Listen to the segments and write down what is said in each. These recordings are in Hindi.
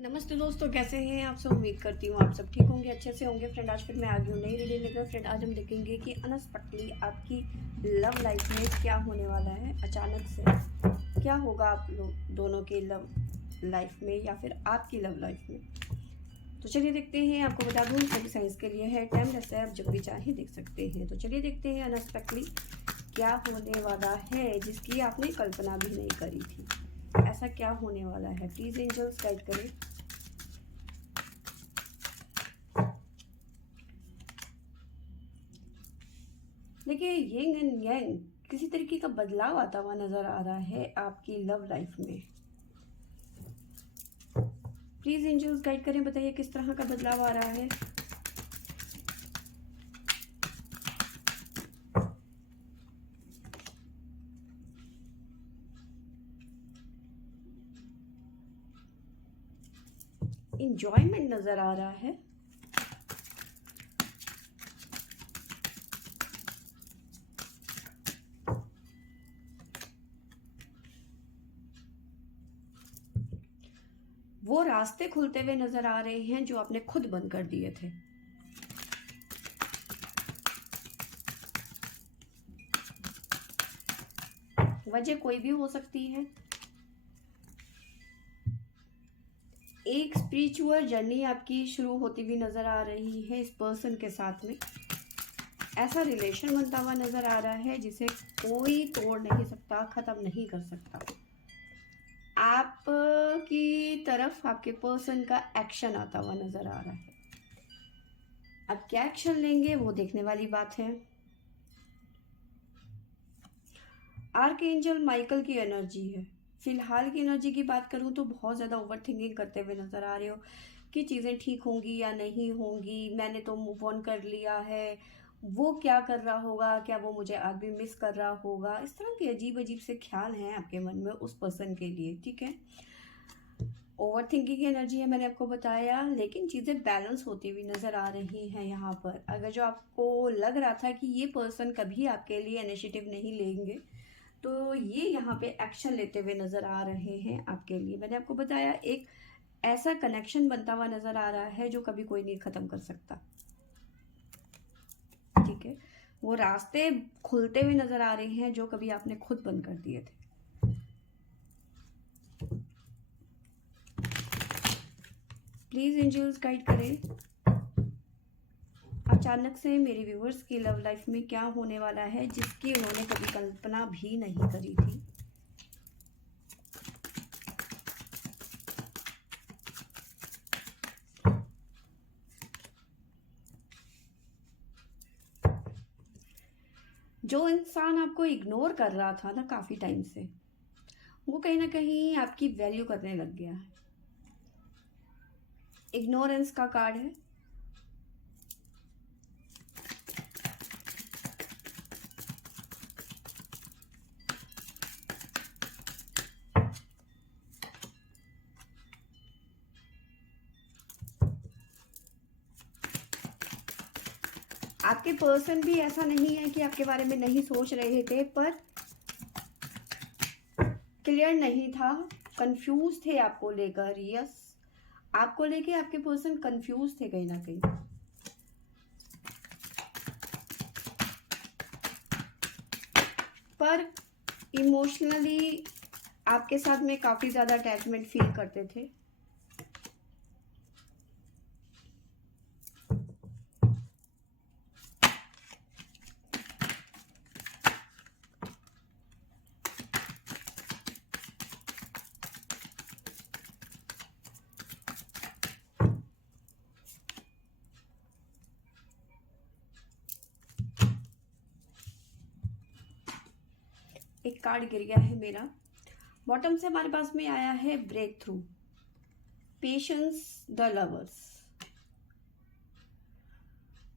नमस्ते दोस्तों, कैसे हैं आप सब। उम्मीद करती हूँ आप सब ठीक होंगे, अच्छे से होंगे। फ्रेंड आज फिर मैं आ गई हूँ नई रीडिंग लेकर। फ्रेंड आज हम देखेंगे कि अनएक्सपेक्टली आपकी लव लाइफ में क्या होने वाला है। अचानक से क्या होगा आप लोग दोनों के लव लाइफ में या फिर आपकी लव लाइफ में। तो चलिए देखते हैं। आपको बता दूँ सभी साइंस के लिए है, टाइमलेस है, आप जब भी चाहें देख सकते हैं। तो चलिए देखते हैं अनएक्सपेक्टली क्या होने वाला है जिसकी आपने कल्पना भी नहीं करी थी। ऐसा क्या होने वाला है, प्लीज़ एंजल्स गाइड करें। देखिए, यिंग एंड यांग किसी तरीके का बदलाव आता हुआ नजर आ रहा है आपकी लव लाइफ में। प्लीज एंजल्स गाइड करें, बताइए किस तरह का बदलाव आ रहा है। इंजॉयमेंट नजर आ रहा है। वो रास्ते खुलते हुए नजर आ रहे हैं जो आपने खुद बंद कर दिए थे। वजह कोई भी हो सकती है। एक स्पिरिचुअल जर्नी आपकी शुरू होती हुई नजर आ रही है इस पर्सन के साथ में। ऐसा रिलेशन बनता हुआ नजर आ रहा है जिसे कोई तोड़ नहीं सकता, खत्म नहीं कर सकता। आप की तरफ आपके पर्सन का एक्शन आता हुआ नजर आ रहा है। अब क्या एक्शन लेंगे वो देखने वाली बात है। आर्कएंजल माइकल की एनर्जी है। फिलहाल की एनर्जी की बात करूं तो बहुत ज़्यादा ओवर थिंकिंग करते हुए नजर आ रहे हो कि चीज़ें ठीक होंगी या नहीं होंगी। मैंने तो मूव ऑन कर लिया है, वो क्या कर रहा होगा, क्या वो मुझे आज भी मिस कर रहा होगा। इस तरह के अजीब अजीब से ख्याल हैं आपके मन में उस पर्सन के लिए। ठीक है, ओवर थिंकिंग की एनर्जी है, मैंने आपको बताया, लेकिन चीज़ें बैलेंस होती हुई नज़र आ रही हैं यहाँ पर। अगर जो आपको लग रहा था कि ये पर्सन कभी आपके लिए इनिशिएटिव नहीं लेंगे, तो ये यहाँ पे एक्शन लेते हुए नज़र आ रहे हैं आपके लिए। मैंने आपको बताया एक ऐसा कनेक्शन बनता हुआ नज़र आ रहा है जो कभी कोई नहीं ख़त्म कर सकता। ठीक है, वो रास्ते खुलते हुए नज़र आ रहे हैं जो कभी आपने खुद बंद कर दिए थे। प्लीज़ एंजल्स गाइड करें, अचानक से मेरे व्यूवर्स की लव लाइफ में क्या होने वाला है जिसकी उन्होंने कभी कल्पना भी नहीं करी थी। जो इंसान आपको इग्नोर कर रहा था ना काफ़ी टाइम से, वो कहीं ना कहीं आपकी वैल्यू करने लग गया है। इग्नोरेंस का कार्ड है। आपके पर्सन भी ऐसा नहीं है कि आपके बारे में नहीं सोच रहे थे, पर क्लियर नहीं था, कंफ्यूज थे आपको लेकर। यस, आपको लेके आपके पर्सन कंफ्यूज थे कहीं ना कहीं। पर इमोशनली आपके साथ में काफ़ी ज़्यादा अटैचमेंट फील करते थे। एक कार्ड गिर गया है मेरा। बॉटम से हमारे पास में आया है breakthrough, patience, the lovers.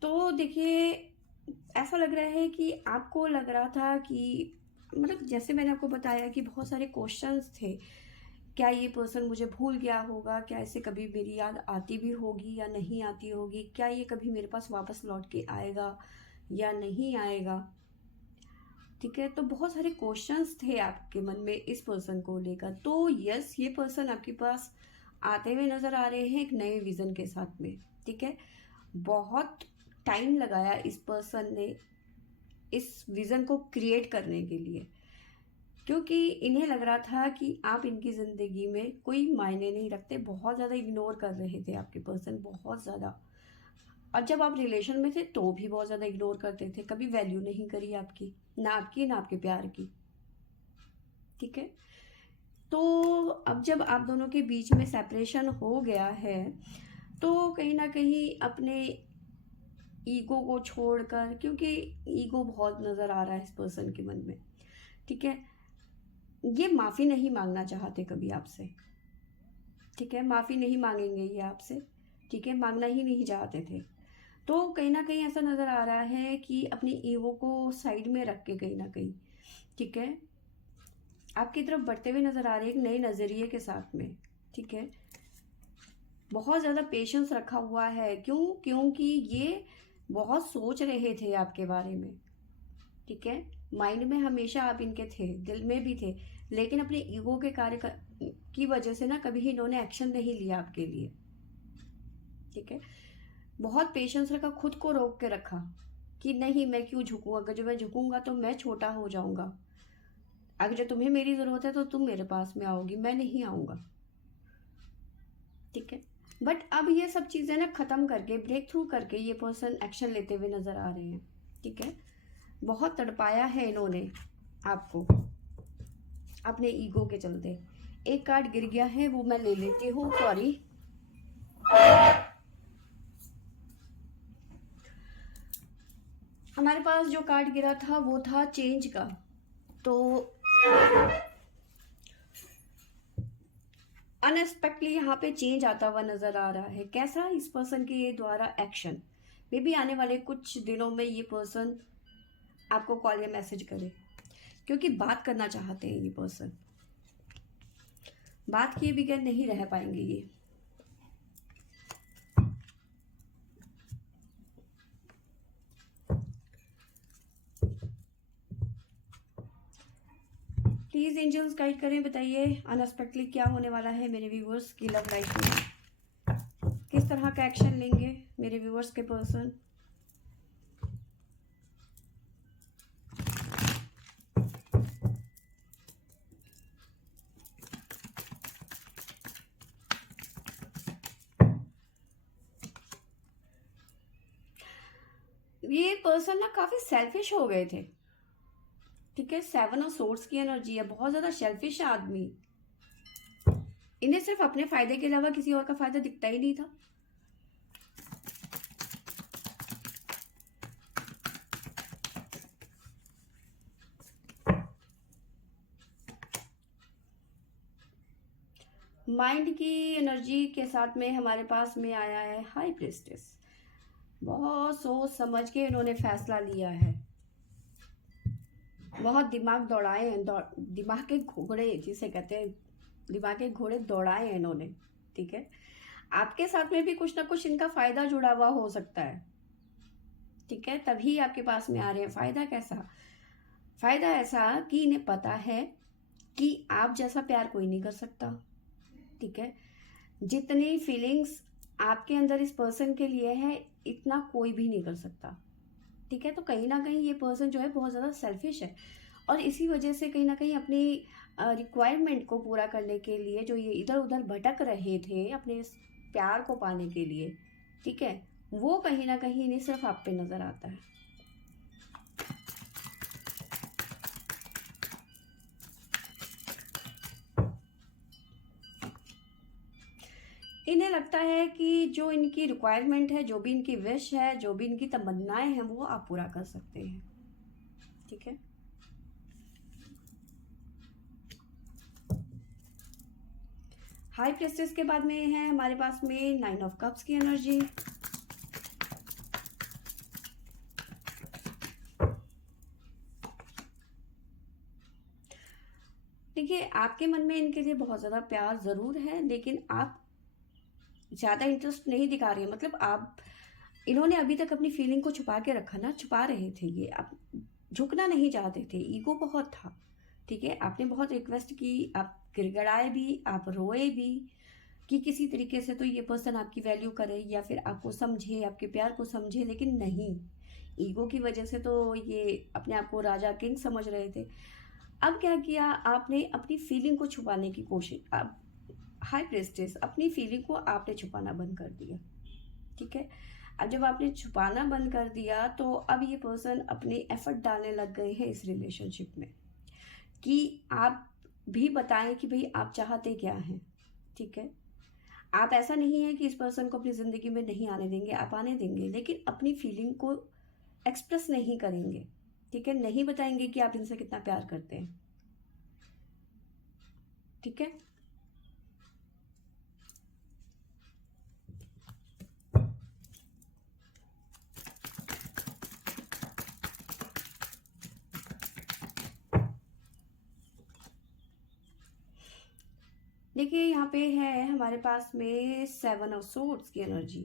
तो देखिए, ऐसा लग रहा है कि आपको लग रहा था कि मतलब जैसे मैंने आपको बताया कि बहुत सारे क्वेश्चंस थे। क्या ये पर्सन मुझे भूल गया होगा, क्या इसे कभी मेरी याद आती भी होगी या नहीं आती होगी, क्या ये कभी मेरे पास वापस लौट के आएगा या नहीं आएगा। ठीक है, तो बहुत सारे क्वेश्चंस थे आपके मन में इस पर्सन को लेकर। तो यस, ये पर्सन आपके पास आते हुए नज़र आ रहे हैं एक नए विज़न के साथ में। ठीक है, बहुत टाइम लगाया इस पर्सन ने इस विज़न को क्रिएट करने के लिए, क्योंकि इन्हें लग रहा था कि आप इनकी ज़िंदगी में कोई मायने नहीं रखते, बहुत ज़्यादा इग्नोर कर रहे थे आपके पर्सन, बहुत ज़्यादा। और जब आप रिलेशन में थे तो भी बहुत ज़्यादा इग्नोर करते थे, कभी वैल्यू नहीं करी आपकी, ना आपकी ना आपके प्यार की। ठीक है, तो अब जब आप दोनों के बीच में सेपरेशन हो गया है, तो कहीं ना कहीं अपने ईगो को छोड़कर, क्योंकि ईगो बहुत नज़र आ रहा है इस पर्सन के मन में। ठीक है, ये माफ़ी नहीं मांगना चाहते कभी आपसे। ठीक है, माफ़ी नहीं मांगेंगे ये आपसे। ठीक है, मांगना ही नहीं चाहते थे। तो कहीं ना कहीं ऐसा नज़र आ रहा है कि अपनी ईगो को साइड में रख के कहीं ना कहीं, ठीक है, आपकी तरफ बढ़ते हुए नज़र आ रहे हैं एक नए नज़रिए के साथ में। ठीक है, बहुत ज़्यादा पेशेंस रखा हुआ है। क्यों? क्योंकि ये बहुत सोच रहे थे आपके बारे में। ठीक है, माइंड में हमेशा आप इनके थे, दिल में भी थे, लेकिन अपने ईगो के की वजह से ना कभी इन्होंने एक्शन नहीं लिया आपके लिए। ठीक है, बहुत पेशेंस रखा, खुद को रोक के रखा कि नहीं, मैं क्यों झुकूँ, अगर जो मैं झुकूंगा तो मैं छोटा हो जाऊंगा। अगर जो तुम्हें मेरी ज़रूरत है तो तुम मेरे पास में आओगी, मैं नहीं आऊँगा। ठीक है, बट अब ये सब चीज़ें ना ख़त्म करके, ब्रेक थ्रू करके ये पर्सन एक्शन लेते हुए नज़र आ रहे हैं। ठीक है, बहुत तड़पाया है इन्होंने आपको अपने ईगो के चलते। एक कार्ड गिर गया है, वो मैं ले लेती हूँ, सॉरी। हमारे पास जो कार्ड गिरा था वो था चेंज का। तो अनएक्सपेक्टली यहाँ पे चेंज आता हुआ नज़र आ रहा है। कैसा? इस पर्सन के द्वारा एक्शन। मे बी आने वाले कुछ दिनों में ये पर्सन आपको कॉल या मैसेज करे, क्योंकि बात करना चाहते हैं ये पर्सन। बात किए बगैर नहीं रह पाएंगे ये। प्लीज़ एंजल्स गाइड करें, बताइए अनएक्सपेक्टली क्या होने वाला है मेरे व्यूवर्स की लव लाइफ में। किस तरह का एक्शन लेंगे मेरे व्यूवर्स के पर्सन। ये पर्सन ना काफ़ी सेल्फिश हो गए थे। ठीक है, 7 ऑफ सोर्ड्स की एनर्जी है, बहुत ज़्यादा सेल्फिश आदमी। इन्हें सिर्फ अपने फायदे के अलावा किसी और का फायदा दिखता ही नहीं था। माइंड की एनर्जी के साथ में हमारे पास में आया है हाई प्रिस्टेस। बहुत सोच समझ के इन्होंने फैसला लिया है, बहुत दिमाग दौड़ाए हैं, दिमाग के घोड़े जिसे कहते हैं, दिमाग के घोड़े दौड़ाए हैं इन्होंने। ठीक है, आपके साथ में भी कुछ ना कुछ इनका फायदा जुड़ा हुआ हो सकता है। ठीक है, तभी आपके पास में आ रहे हैं। फायदा कैसा? फायदा ऐसा कि इन्हें पता है कि आप जैसा प्यार कोई नहीं कर सकता। ठीक है, जितनी फीलिंग्स आपके अंदर इस पर्सन के लिए है, इतना कोई भी नहीं कर सकता। ठीक है, तो कहीं ना कहीं ये पर्सन जो है बहुत ज़्यादा सेल्फिश है, और इसी वजह से कहीं ना कहीं अपनी रिक्वायरमेंट को पूरा करने के लिए जो ये इधर उधर भटक रहे थे अपने इस प्यार को पाने के लिए, ठीक है, वो कहीं ना कहीं इन्हें सिर्फ आप पे नज़र आता है। इन्हें लगता है कि जो इनकी रिक्वायरमेंट है, जो भी इनकी विश है, जो भी इनकी तमन्नाएं हैं, वो आप पूरा कर सकते हैं। ठीक है, हाई प्रेस्टेस के बाद में है हमारे पास में 9 ऑफ कप्स की एनर्जी। देखिए, आपके मन में इनके लिए बहुत ज़्यादा प्यार ज़रूर है, लेकिन आप ज़्यादा इंटरेस्ट नहीं दिखा रहे हैं। मतलब आप, इन्होंने अभी तक अपनी फीलिंग को छुपा के रखा ना, छुपा रहे थे ये, आप झुकना नहीं चाहते थे, ईगो बहुत था। ठीक है, आपने बहुत रिक्वेस्ट की, आप गिड़गिड़ाए भी, आप रोए भी कि किसी तरीके से तो ये पर्सन आपकी वैल्यू करे या फिर आपको समझे, आपके प्यार को समझे, लेकिन नहीं, ईगो की वजह से तो ये अपने आप को राजा किंग समझ रहे थे। अब क्या किया आपने, अपनी फीलिंग को छुपाने की कोशिश, अब हाई प्रेस्टेस, अपनी फीलिंग को आपने छुपाना बंद कर दिया। ठीक है, अब जब आपने छुपाना बंद कर दिया तो अब ये पर्सन अपने एफर्ट डालने लग गए हैं इस रिलेशनशिप में कि आप भी बताएं कि भाई आप चाहते क्या हैं। ठीक है, आप ऐसा नहीं है कि इस पर्सन को अपनी ज़िंदगी में नहीं आने देंगे, आप आने देंगे, लेकिन अपनी फीलिंग को एक्सप्रेस नहीं करेंगे। ठीक है, नहीं बताएंगे कि आप इनसे कितना प्यार करते हैं। ठीक है, देखिए यहाँ पे है हमारे पास में 7 ऑफ सोर्ड्स की एनर्जी।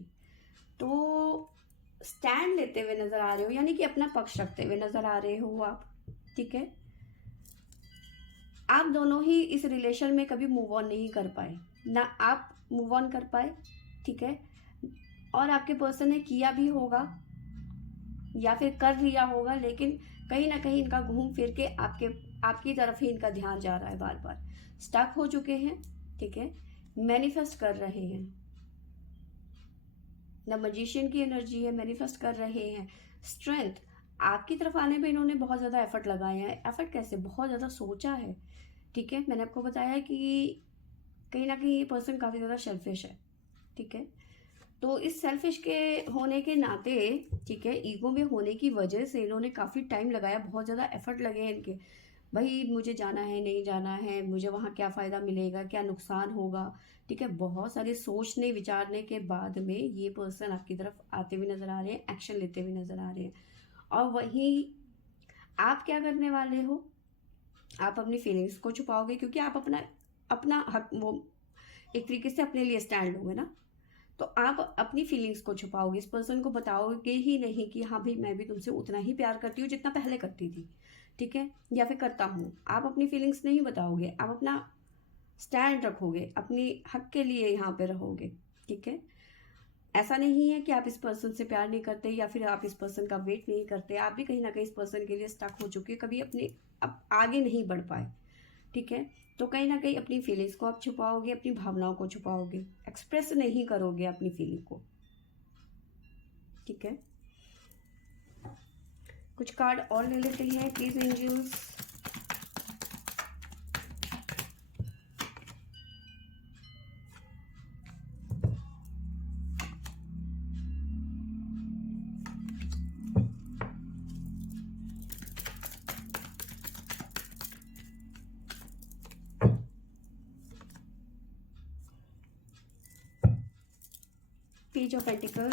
तो स्टैंड लेते हुए नजर आ रहे हो, यानी कि अपना पक्ष रखते हुए नजर आ रहे हो आप। ठीक है, आप दोनों ही इस रिलेशन में कभी मूव ऑन नहीं कर पाए, ना आप मूव ऑन कर पाए। ठीक है, और आपके पर्सन ने किया भी होगा या फिर कर लिया होगा, लेकिन कहीं ना कहीं इनका घूम फिर के आपकी तरफ ही इनका ध्यान जा रहा है, बार बार स्टक हो चुके हैं। ठीक है, मैनिफेस्ट कर रहे हैं, द मैजिशियन की एनर्जी है, मैनिफेस्ट कर रहे हैं। स्ट्रेंथ, आपकी तरफ आने पे इन्होंने बहुत ज़्यादा एफर्ट लगाए हैं। एफर्ट कैसे, बहुत ज़्यादा सोचा है। ठीक है, मैंने आपको बताया कि कहीं ना कहीं ये पर्सन काफ़ी ज़्यादा सेल्फिश है। ठीक है, तो इस सेल्फिश के होने के नाते, ठीक है, ईगो में होने की वजह से इन्होंने काफ़ी टाइम लगाया, बहुत ज़्यादा एफर्ट लगे हैं इनके। भाई मुझे जाना है, नहीं जाना है, मुझे वहाँ क्या फ़ायदा मिलेगा, क्या नुकसान होगा। ठीक है, बहुत सारे सोचने विचारने के बाद में ये पर्सन आपकी तरफ आते हुए नज़र आ रहे हैं, एक्शन लेते हुए नज़र आ रहे हैं। और वहीं आप क्या करने वाले हो, आप अपनी फीलिंग्स को छुपाओगे, क्योंकि आप अपना अपना हक वो एक तरीके से अपने लिए स्टैंड लोगे ना। तो आप अपनी फीलिंग्स को छुपाओगे, इस पर्सन को बताओगे ही नहीं कि हाँ भाई मैं भी तुमसे उतना ही प्यार करती हूँ जितना पहले करती थी। ठीक है, या फिर करता हूँ। आप अपनी फीलिंग्स नहीं बताओगे, आप अपना स्टैंड रखोगे, अपनी हक के लिए यहाँ पे रहोगे। ठीक है, ऐसा नहीं है कि आप इस पर्सन से प्यार नहीं करते या फिर आप इस पर्सन का वेट नहीं करते, आप भी कहीं ना कहीं इस पर्सन के लिए स्टक हो चुके, कभी अपने अब आगे नहीं बढ़ पाए। ठीक है, तो कहीं ना कहीं अपनी फीलिंग्स को आप छुपाओगे, अपनी भावनाओं को छुपाओगे, एक्सप्रेस नहीं करोगे अपनी फीलिंग को। ठीक है, कुछ कार्ड और ले लेते हैं please angels. Page of pentacle,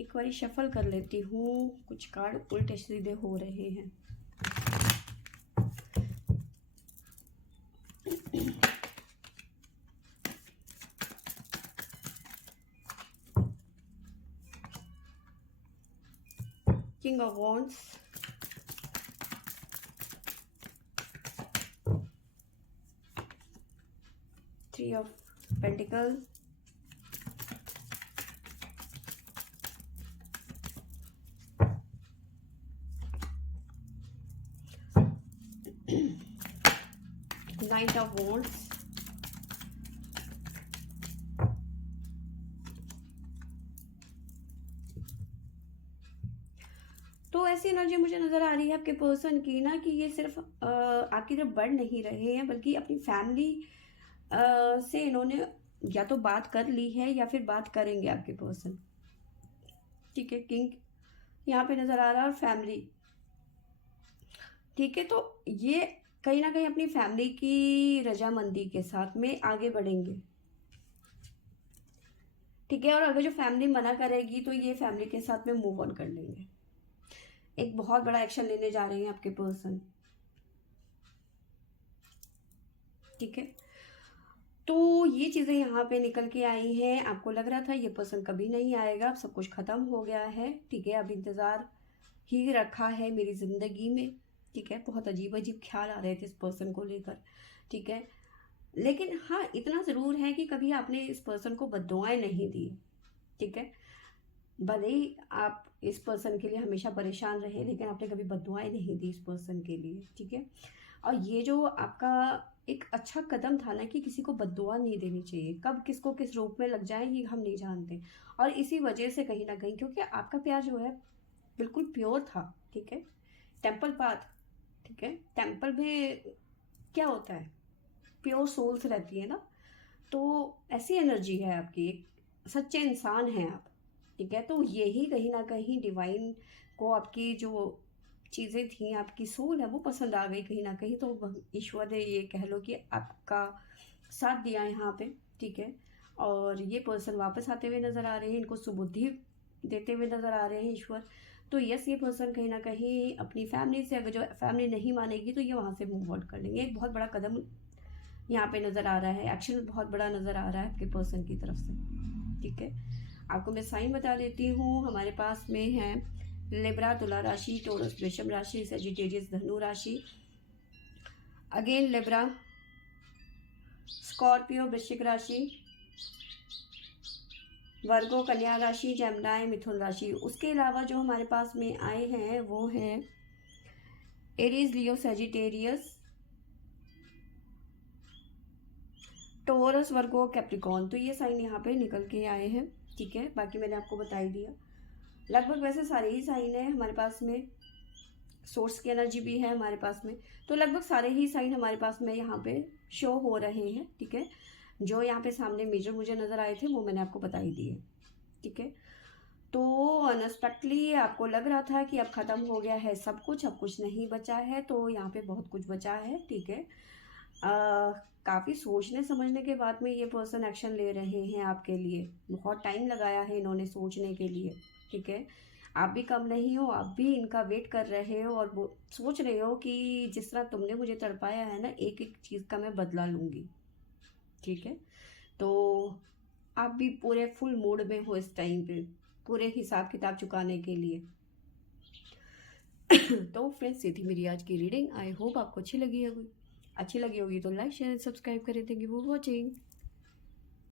एक बार शफल कर लेती हूँ, कुछ कार्ड उल्टे सीधे हो रहे हैं। King of wands, three of pentacle, night of wands, तो ऐसी एनर्जी मुझे नज़र आ रही है आपके पर्सन की ना, कि ये सिर्फ आपकी तरफ बढ़ नहीं रहे हैं, बल्कि अपनी फैमिली से इन्होंने या तो बात कर ली है या फिर बात करेंगे आपके पर्सन। ठीक है, किंग यहाँ पे नज़र आ रहा है और फैमिली। ठीक है, तो ये कहीं ना कहीं अपनी फैमिली की रजामंदी के साथ में आगे बढ़ेंगे। ठीक है, और अगर जो फैमिली मना करेगी तो ये फैमिली के साथ में मूव ऑन कर लेंगे, एक बहुत बड़ा एक्शन लेने जा रहे हैं आपके पर्सन। ठीक है, तो ये चीज़ें यहाँ पे निकल के आई हैं। आपको लग रहा था ये पर्सन कभी नहीं आएगा, अब सब कुछ ख़त्म हो गया है, ठीक है। अब इंतज़ार ही रखा है मेरी ज़िंदगी में, ठीक है। बहुत अजीब अजीब ख्याल आ रहे थे इस पर्सन को लेकर, ठीक है। लेकिन हाँ, इतना ज़रूर है कि कभी आपने इस पर्सन को बद्दुआएं नहीं दी, ठीक है। भले ही आप इस पर्सन के लिए हमेशा परेशान रहे, लेकिन आपने कभी बद्दुआएं नहीं दी इस पर्सन के लिए, ठीक है। और ये जो आपका एक अच्छा कदम था ना कि किसी को बद्दुआ नहीं देनी चाहिए, कब किसको किस रूप में लग जाए ये हम नहीं जानते। और इसी वजह से कहीं ना कहीं, क्योंकि आपका प्यार जो है बिल्कुल प्योर था, ठीक है। टेम्पल पाथ, ठीक है। टेम्पल में क्या होता है, प्योर सोल्स रहती है ना, तो ऐसी एनर्जी है आपकी, एक सच्चे इंसान हैं आप, ठीक है। तो यही कहीं ना कहीं डिवाइन को आपकी जो चीज़ें थी, आपकी सोल है वो पसंद आ गई कहीं ना कहीं। तो ईश्वर ने ये कह लो कि आपका साथ दिया यहाँ पे, ठीक है। और ये पर्सन वापस आते हुए नज़र आ रहे हैं, इनको सुबुद्धि देते हुए नज़र आ रहे हैं ईश्वर। तो यस, ये पर्सन कहीं ना कहीं अपनी फैमिली से, अगर जो फैमिली नहीं मानेगी तो ये वहाँ से मूव आउट कर लेंगे। एक बहुत बड़ा कदम यहाँ पे नज़र आ रहा है, एक्शन बहुत बड़ा नज़र आ रहा है आपके पर्सन की तरफ से, ठीक है। आपको मैं साइन बता देती हूँ, हमारे पास में है लिब्रा तुला राशि, टोरस वृषभ राशि, सेजिटेरियस धनु राशि, अगेन लिब्रा, स्कॉर्पियो वृश्चिक राशि, वर्गो कन्या राशि, जेमिनी मिथुन राशि। उसके अलावा जो हमारे पास में आए हैं वो हैं एरीज, लियो, सेजिटेरियस, टोरस, वर्गो, कैप्रिकॉन। तो ये साइन यहाँ पे निकल के आए हैं, ठीक है। बाकी मैंने आपको बता ही दिया, लगभग वैसे सारे ही साइन है हमारे पास में, सोर्स की एनर्जी भी है हमारे पास में। तो लगभग सारे ही साइन हमारे पास में यहाँ पे शो हो रहे हैं, ठीक है। जो यहाँ पे सामने मेजर मुझे नज़र आए थे वो मैंने आपको बता ही दिए, ठीक है। तो अनएक्सपेक्टली आपको लग रहा था कि अब ख़त्म हो गया है सब कुछ, अब कुछ नहीं बचा है, तो यहाँ पे बहुत कुछ बचा है, ठीक है। काफ़ी सोचने समझने के बाद में ये पर्सन एक्शन ले रहे हैं आपके लिए। बहुत टाइम लगाया है इन्होंने सोचने के लिए, ठीक है। आप भी कम नहीं हो, आप भी इनका वेट कर रहे हो और वो सोच रहे हो कि जिस तरह तुमने मुझे तड़पाया है ना, एक एक चीज़ का मैं बदला लूँगी, ठीक है। तो आप भी पूरे फुल मूड में हो इस टाइम पे, पूरे हिसाब किताब चुकाने के लिए। तो फ्रेंड्स, ये थी मेरी आज की रीडिंग। आई होप आपको अच्छी लगी होगी। अच्छी लगी होगी तो लाइक शेयर सब्सक्राइब करें। Thank you for watching.